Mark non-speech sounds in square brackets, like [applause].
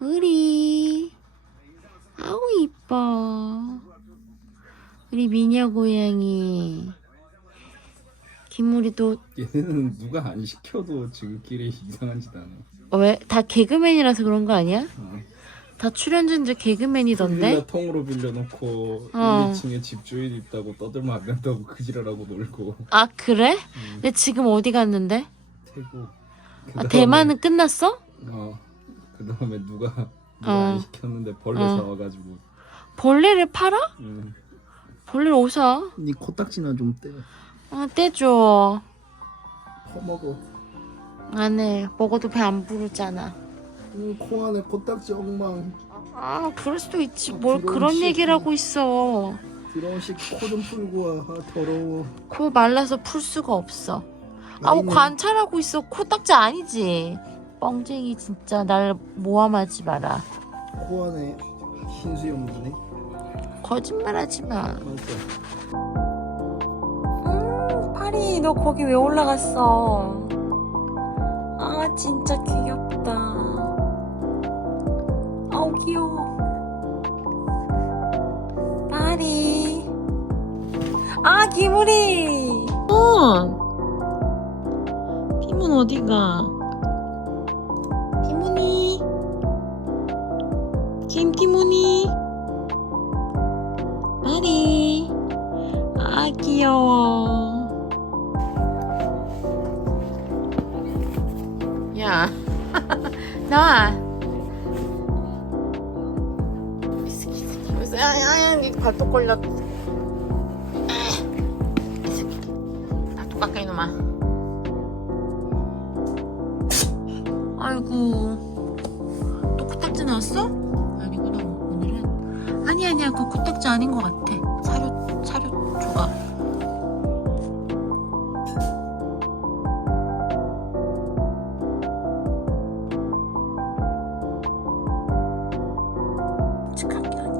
우리 아우 이뻐 우리 미녀 고양이 김우리도 얘네는 누가 안 시켜도 지금끼리 이상한 짓 안 해. 왜? 다 개그맨이라서 그런 거 아니야? 어. 다 출연진들 개그맨이던데? 빌라 통으로 빌려놓고 어. 1, 2층에 집주인 있다고 떠들면 안 된다고 그 지랄하고 놀고 아 그래? 음. 근데 지금 어디 갔는데? 태국 아, 그다음에- 대만은 끝났어? 어. 그 다음에 누가 [laughs] 누가 어. 안 시켰는데 벌레 어. 사와가지고 벌레를 팔아? 응. 벌레를 어디서? 네 코딱지나 좀 떼. 아 떼줘 퍼먹어. 안해 먹어도 배 안 부르잖아 응, 코 안에 코딱지 엉망. 아 그럴 수도 있지 뭘 부러운 그런. 얘기를 하고 있어 드러운씩 코좀 풀고 와. 아, 더러워. 코 말라서 풀 수가 없어 나 아우. 관찰하고 있어 코딱지 아니지 뻥쟁이 진짜 날 모함하지 마라 코 안에 흰수염 나네. 거짓말하지 마. 음, 파리, 너 거기 왜 올라갔어? 아, 진짜 귀엽다. 아우, 귀여워. 파리. 아, 기물이. 어. 피문 어디가? 피문이. 김피문이. 파리. 아 귀여워 야 [laughs] 나와? 야야야 니 발톱 걸렸 이 새끼 발톱 깎아 이놈아 아이고 또 코딱지 나왔어? 아니구나 오늘은 아니 아니야. 그거 코딱지 아닌 것 같아. 사료 사료 조각. 칙하고